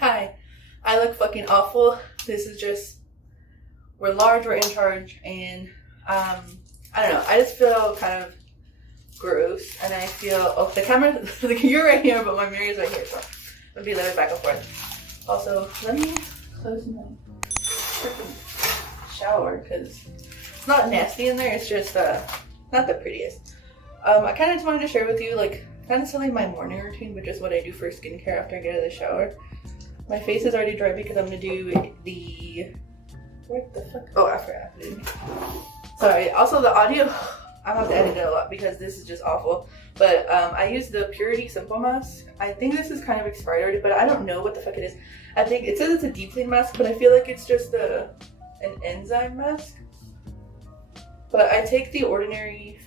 Hi, I look fucking awful. This is just, we're large, we're in charge, and I don't know, I just feel kind of gross, and I feel, oh, the camera, you're right here, but my mirror's right here, so I'll be living back and forth. Also, let me close my freaking shower, because it's not nasty in there, it's just, not the prettiest. I kind of just wanted to share with you, like, not necessarily my morning routine, but just what I do for skincare after I get out of the shower. My face is already dry because I'm gonna do the, what the fuck? Oh, I forgot to do. Sorry. Also, the audio, I'm gonna have to edit it a lot because this is just awful. But I use the Purity Simple Mask. I think this is kind of expired already, but I don't know what the fuck it is. I think it says it's a deep clean mask, but I feel like it's just an enzyme mask. But I take the ordinary,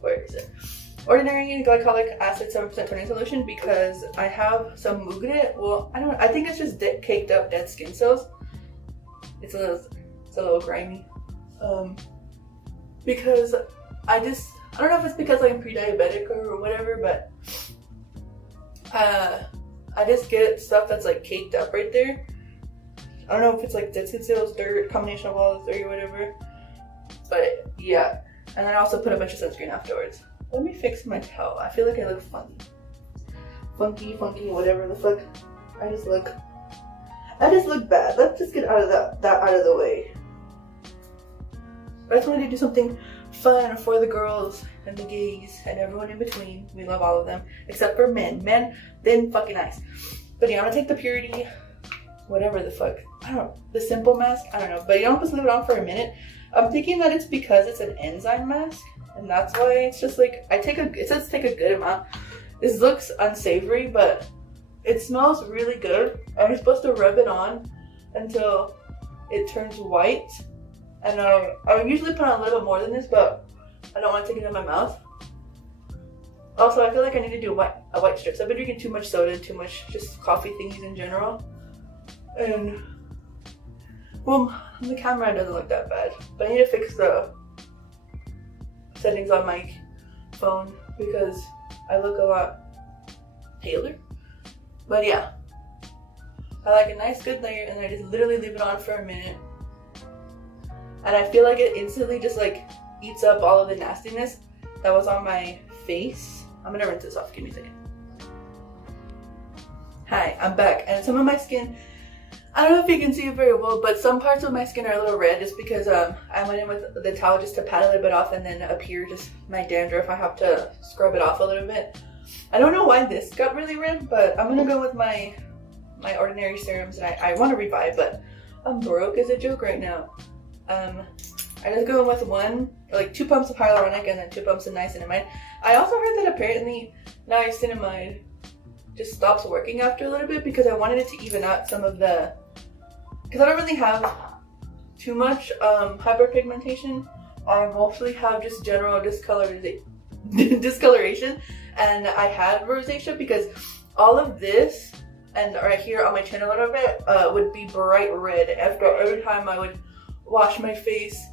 where is it? Ordinary glycolic acid 7% toning solution because I have some mugre. Well, I think it's just caked up dead skin cells. It's a little grimy. Because I don't know if it's because I'm pre-diabetic or whatever, but I just get stuff that's like caked up right there. I don't know if it's like dead skin cells, dirt, combination of all the three or whatever. But yeah, and then I also put a bunch of sunscreen afterwards. Let me fix my towel. I feel like I look funny. Funky, whatever the fuck. I just look bad. Let's just get out of that out of the way. I just wanted to do something fun for the girls and the gays and everyone in between. We love all of them, except for men. Men, then fucking nice. But yeah, I'm gonna take the Purity, whatever the fuck. I don't know, the Simple Mask. I don't know, but you don't have to leave it on for a minute. I'm thinking that it's because it's an enzyme mask. And that's why it's just like, it says take a good amount. This looks unsavory, but it smells really good. I'm supposed to rub it on until it turns white. And I usually put on a little more than this, but I don't want to take it in my mouth. Also, I feel like I need to do a white strips. I've been drinking too much soda and too much just coffee thingies in general. And, well, the camera doesn't look that bad. But I need to fix the settings on my phone because I look a lot paler. But yeah, I like a nice good layer and I just literally leave it on for a minute. And I feel like it instantly just like eats up all of the nastiness that was on my face. I'm gonna rinse this off, give me a second. Hi, I'm back, and some of my skin, I don't know if you can see it very well, but some parts of my skin are a little red just because I went in with the towel just to pat a little bit off, and then up here just my dandruff, I have to scrub it off a little bit. I don't know why this got really red, but I'm gonna go with my ordinary serums, and I want to revive, but I'm broke as a joke right now. I just go with 2 pumps of hyaluronic and then 2 pumps of niacinamide. I also heard that apparently niacinamide just stops working after a little bit because I wanted it to even out some of the, because I don't really have too much hyperpigmentation. I mostly have just general discoloration, and I had rosacea because all of this and right here on my chin a little bit would be bright red after every time I would wash my face.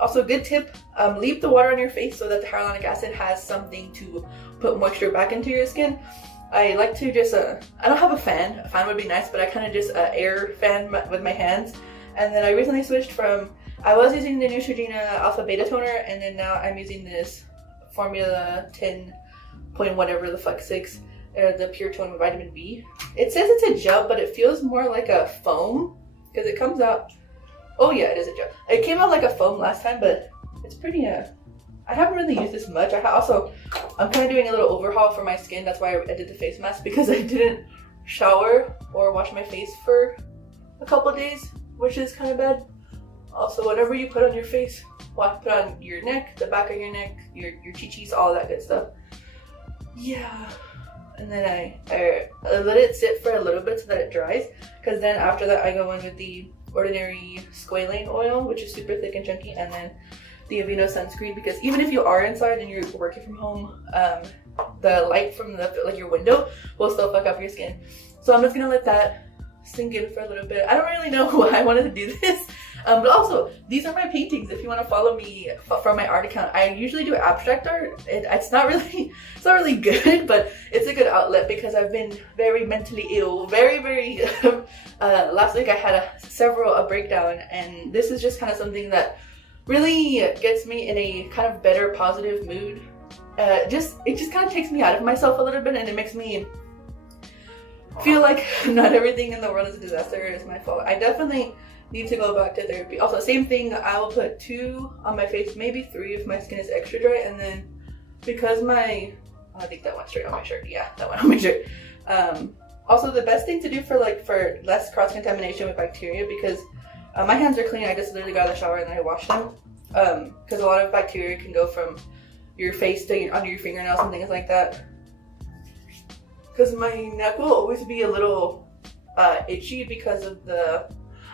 Also, good tip, leave the water on your face so that the hyaluronic acid has something to put moisture back into your skin. I like to just, I don't have a fan. A fan would be nice, but I kind of just air fan with my hands. And then I recently switched from, I was using the Neutrogena Alpha Beta Toner, and then now I'm using this Formula 10 point whatever the fuck 6, the Pure Tone with Vitamin B. It says it's a gel, but it feels more like a foam, because it comes out, oh yeah, it is a gel. It came out like a foam last time, but it's pretty, I haven't really used this much. I'm kind of doing a little overhaul for my skin. That's why I did the face mask, because I didn't shower or wash my face for a couple of days, which is kind of bad. Also, whatever you put on your face, put on your neck, the back of your neck, your chichis, all that good stuff. Yeah. And then I let it sit for a little bit so that it dries, because then after that I go in with the ordinary squalane oil, which is super thick and chunky, and then the Aveeno sunscreen, because even if you are inside and you're working from home, the light from your window will still fuck up your skin. So I'm just gonna let that sink in for a little bit. I don't really know why I wanted to do this. But also, these are my paintings. If you want to follow me from my art account, I usually do abstract art. It's not really good, but it's a good outlet because I've been very mentally ill. Very last week I had a breakdown, and this is just kind of something that really gets me in a kind of better, positive mood. It just kind of takes me out of myself a little bit, and it makes me feel like not everything in the world is a disaster. It's my fault. I definitely need to go back to therapy. Also, same thing, I will put 2 on my face, maybe 3 if my skin is extra dry, and then because I think that went straight on my shirt. Yeah, that went on my shirt. Also, the best thing to do for less cross-contamination with bacteria, because my hands are clean. I just literally got out of the shower and then I washed them. Because a lot of bacteria can go from your face to under your fingernails and things like that. Because my neck will always be a little itchy because of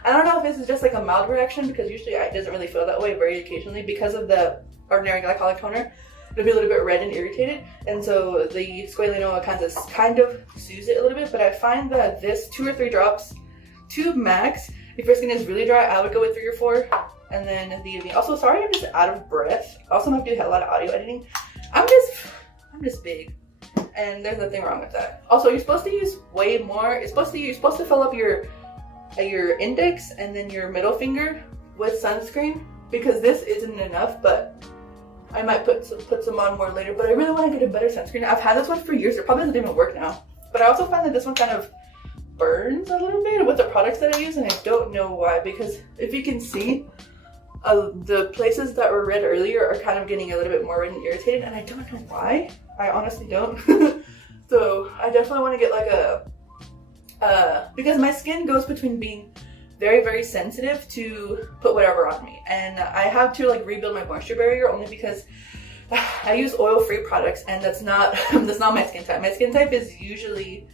I don't know if this is just like a mild reaction, because usually it doesn't really feel that way, very occasionally. Because of the ordinary glycolic toner, it'll be a little bit red and irritated. And so the squalene kind of soothes it a little bit. But I find that this 2 or 3 drops, 2 max, if your skin is really dry, I would go with 3 or 4. And then also, sorry, I'm just out of breath. Also, I'm doing a lot of audio editing. I'm just big, and there's nothing wrong with that. Also, you're supposed to use way more. You're supposed to fill up your index and then your middle finger with sunscreen, because this isn't enough. But I might put some on more later. But I really want to get a better sunscreen. I've had this one for years. It probably doesn't even work now. But I also find that this one kind of burns a little bit with the products that I use, and I don't know why, because if you can see, the places that were red earlier are kind of getting a little bit more red and irritated, and I don't know why. I honestly don't. So I definitely want to get because my skin goes between being very sensitive to put whatever on me, and I have to rebuild my moisture barrier, only because I use oil-free products, and that's not my skin type. My skin type is usually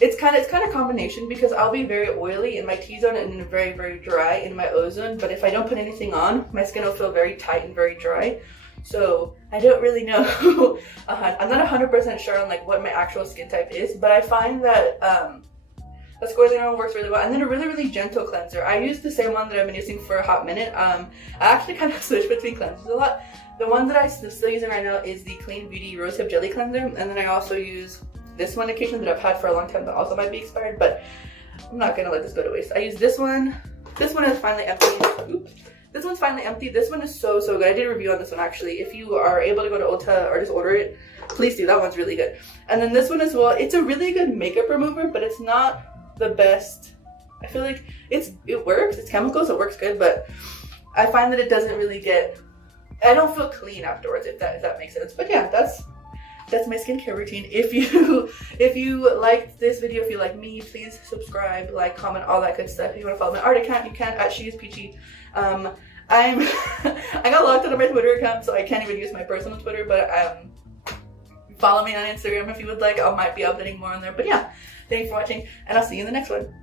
it's kind of a combination, because I'll be very oily in my T-zone and very dry in my O-zone. But if I don't put anything on, my skin will feel very tight and very dry. So I don't really know. I'm not 100% sure on what my actual skin type is, but I find that the squalene works really well. And then a really gentle cleanser. I use the same one that I've been using for a hot minute. I actually kind of switch between cleansers a lot. The one that I'm still using right now is the Clean Beauty Rosehip Jelly Cleanser, and then I also use this one occasion that I've had for a long time that also might be expired, but I'm not gonna let this go to waste. I use this one. This one is finally empty. Oops. This one's finally empty. This one is so good. I did a review on this one actually. If you are able to go to Ulta or just order it, please do. That one's really good. And then this one as well. It's a really good makeup remover, but it's not the best. I feel like it works. It's chemicals, it works good, but I find that it doesn't really I don't feel clean afterwards, if that makes sense. But yeah, that's my skincare routine. If you liked this video, if you like me, please subscribe, comment, all that good stuff. If you want to follow my art account, you can at sheispeachy. I got locked out of my Twitter account, so I can't even use my personal Twitter, but follow me on Instagram if you would like. I might be updating more on there. But yeah, thanks for watching, and I'll see you in the next one.